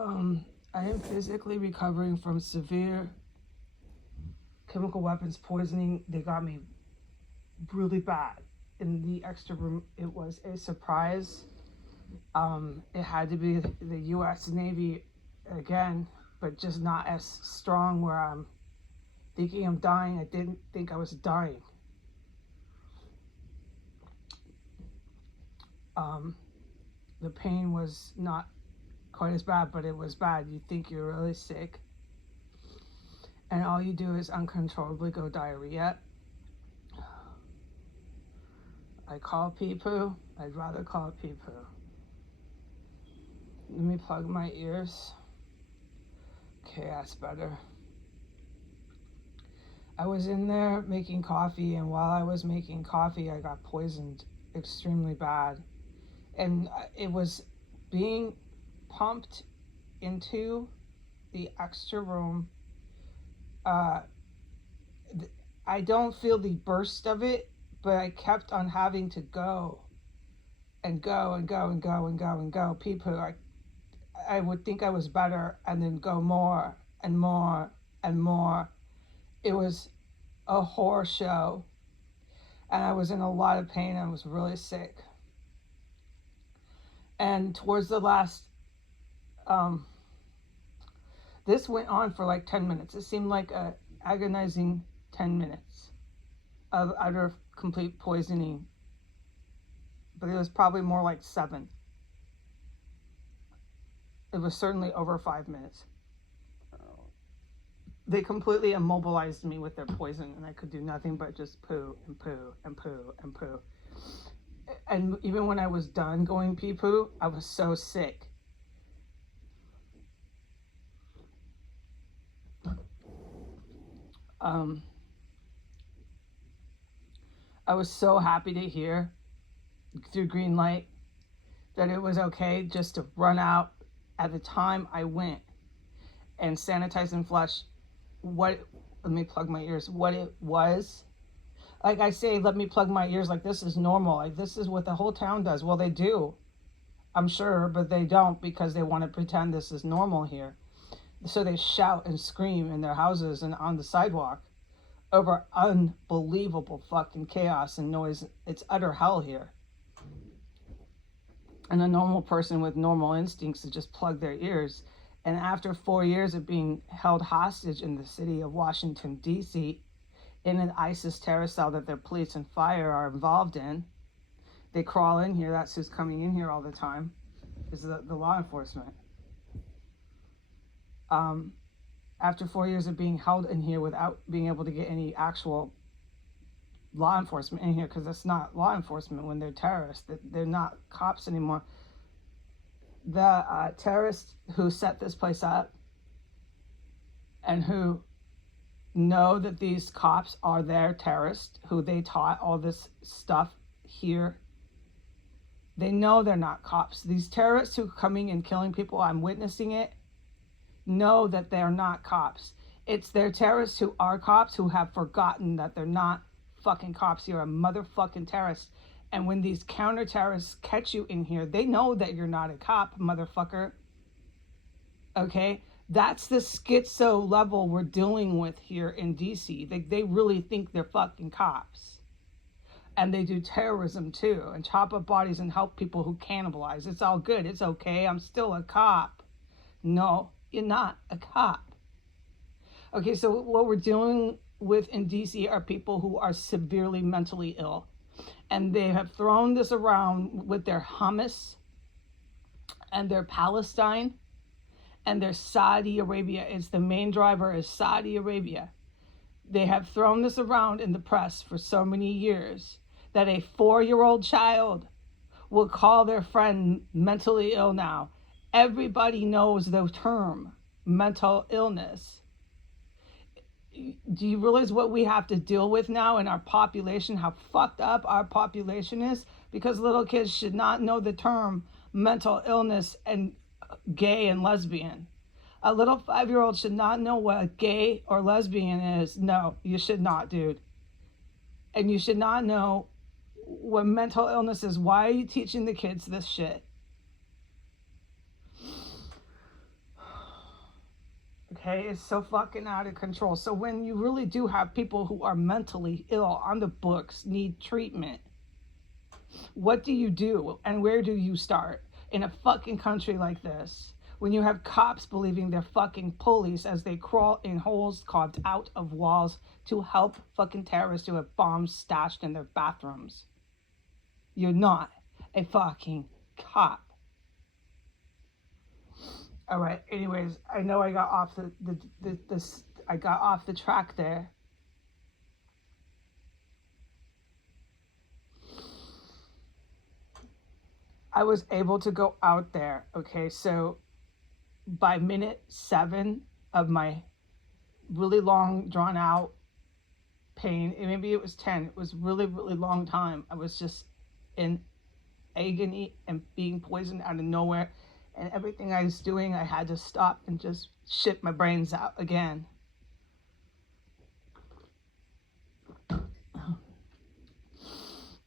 I am physically recovering from severe chemical weapons poisoning. They got me really bad. In the extra room, it was a surprise. It had to be the U.S. Navy again, but just not as strong where I'm thinking I'm dying. I didn't think I was dying. The pain was not quite as bad, but it was bad. You think you're really sick, and all you do is uncontrollably go diarrhea. I call pee poo. I'd rather call it pee poo. Let me plug my ears. Okay, that's better. I was in there making coffee, and while I was making coffee, I got poisoned extremely bad. And it was being pumped into the extra room. I don't feel the burst of it, but I kept on having to go and go and go and go and go and go. Pee poo. I would think I was better and then go more and more and more. It was a horror show, and I was in a lot of pain. I was really sick. And towards the last, this went on for like 10 minutes. It seemed like a agonizing 10 minutes of utter complete poisoning, but it was probably more like 7. It was certainly over 5 minutes. They completely immobilized me with their poison, and I could do nothing but just poo and poo and poo and poo. And even when I was done going pee poo, I was so sick. I was so happy to hear through green light that it was okay just to run out at the time I went and sanitize and flush let me plug my ears, what it was. Like I say, let me plug my ears like this is normal. Like this is what the whole town does. Well, they do, I'm sure, but they don't because they want to pretend this is normal here. So they shout and scream in their houses and on the sidewalk over unbelievable fucking chaos and noise. It's utter hell here. And a normal person with normal instincts to just plug their ears. And after 4 years of being held hostage in the city of Washington, D.C., in an ISIS terrorist cell that their police and fire are involved in, they crawl in here. That's who's coming in here all the time, is the law enforcement. After 4 years of being held in here without being able to get any actual law enforcement in here, because it's not law enforcement when they're terrorists. They're not cops anymore. The terrorists who set this place up and who know that these cops are their terrorists, who they taught all this stuff here, they know they're not cops. These terrorists who are coming and killing people, I'm witnessing it, know that they're not cops. It's their terrorists who are cops who have forgotten that they're not fucking cops. You're a motherfucking terrorist. And when these counter-terrorists catch you in here, they know that you're not a cop, motherfucker. Okay? That's the schizo level we're dealing with here in DC. They really think they're fucking cops. And they do terrorism too, and chop up bodies and help people who cannibalize. It's all good. It's okay. I'm still a cop. No, you're not a cop. Okay, so what we're dealing with in DC are people who are severely mentally ill. And they have thrown this around with their Hamas and their Palestine and their Saudi Arabia. It's the main driver is Saudi Arabia. They have thrown this around in the press for so many years that a 4-year-old child will call their friend mentally ill now. Everybody knows the term mental illness. Do you realize what we have to deal with now in our population, how fucked up our population is? Because little kids should not know the term mental illness and gay and lesbian. A little 5-year-old should not know what a gay or lesbian is. No, you should not, dude. And you should not know what mental illness is. Why are you teaching the kids this shit? Okay, it's so fucking out of control. So when you really do have people who are mentally ill on the books, need treatment, what do you do and where do you start in a fucking country like this? When you have cops believing they're fucking police as they crawl in holes carved out of walls to help fucking terrorists who have bombs stashed in their bathrooms. You're not a fucking cop. All right. Anyways, I know I got off I got off the track there. I was able to go out there. Okay, so by minute 7 of my really long, drawn out pain, and maybe it was 10. It was really, really long time. I was just in agony and being poisoned out of nowhere, and everything I was doing, I had to stop and just shit my brains out again.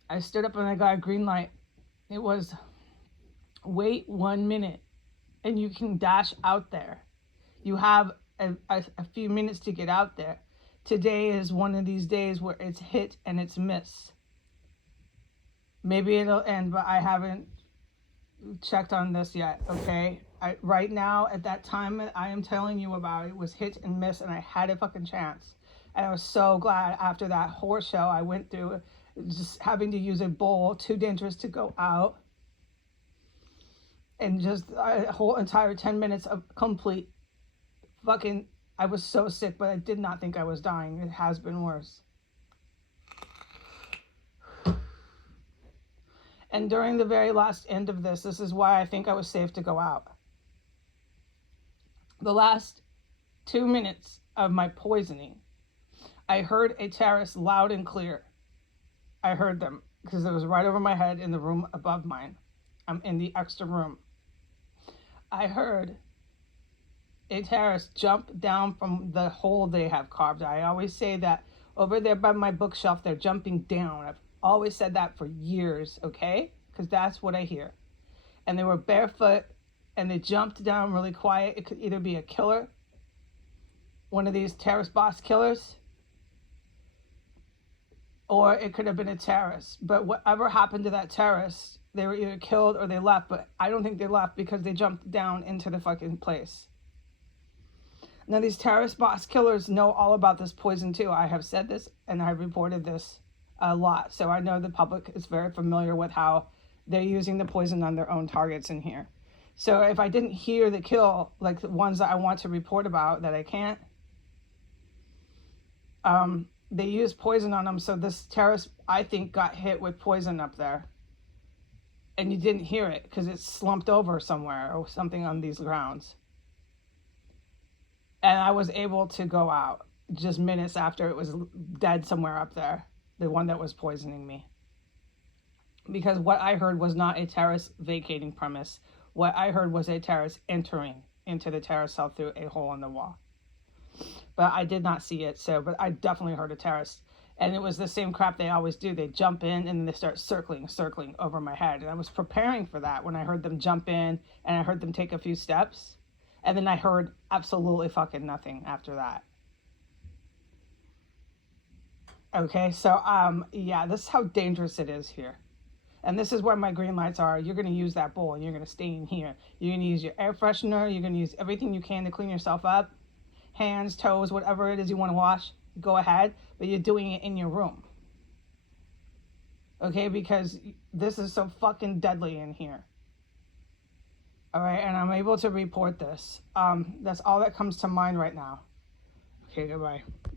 I stood up and I got a green light. It was wait 1 minute and you can dash out there. You have a few minutes to get out there. Today is one of these days where it's hit and it's miss. Maybe it'll end, but I haven't checked on this yet, okay? Right now, at that time that I am telling you about, it was hit and miss, and I had a fucking chance. And I was so glad after that horse show I went through, just having to use a bowl, too dangerous to go out. And just a whole entire 10 minutes of complete fucking, I was so sick, but I did not think I was dying. It has been worse. And during the very last end of this is why I think I was safe to go out. The last 2 minutes of my poisoning, I heard a terrorist loud and clear. I heard them because it was right over my head in the room above mine. I'm in the extra room. I heard a terrorist jump down from the hole they have carved. I always say that over there by my bookshelf, they're jumping down. I've always said that for years, okay? Because that's what I hear. And they were barefoot and they jumped down really quiet. It could either be a killer, one of these terrorist boss killers, or it could have been a terrorist. But whatever happened to that terrorist, they were either killed or they left. But I don't think they left because they jumped down into the fucking place. Now, these terrorist boss killers know all about this poison too. I have said this and I've reported this a lot. So I know the public is very familiar with how they're using the poison on their own targets in here. So if I didn't hear the kill, like the ones that I want to report about that I can't, they use poison on them. So this terrorist, I think, got hit with poison up there. And you didn't hear it because it slumped over somewhere or something on these grounds. And I was able to go out just minutes after it was dead somewhere up there, the one that was poisoning me. Because what I heard was not a terrorist vacating premise. What I heard was a terrorist entering into the terrorist cell through a hole in the wall. But I did not see it, but I definitely heard a terrorist. And it was the same crap they always do. They jump in and then they start circling over my head. And I was preparing for that when I heard them jump in and I heard them take a few steps. And then I heard absolutely fucking nothing after that. Okay, so yeah, this is how dangerous it is here. And this is where my green lights are. You're going to use that bowl and you're going to stay in here. You're going to use your air freshener. You're going to use everything you can to clean yourself up. Hands, toes, whatever it is you want to wash, go ahead. But you're doing it in your room. Okay, because this is so fucking deadly in here. All right, and I'm able to report this. That's all that comes to mind right now. Okay, goodbye.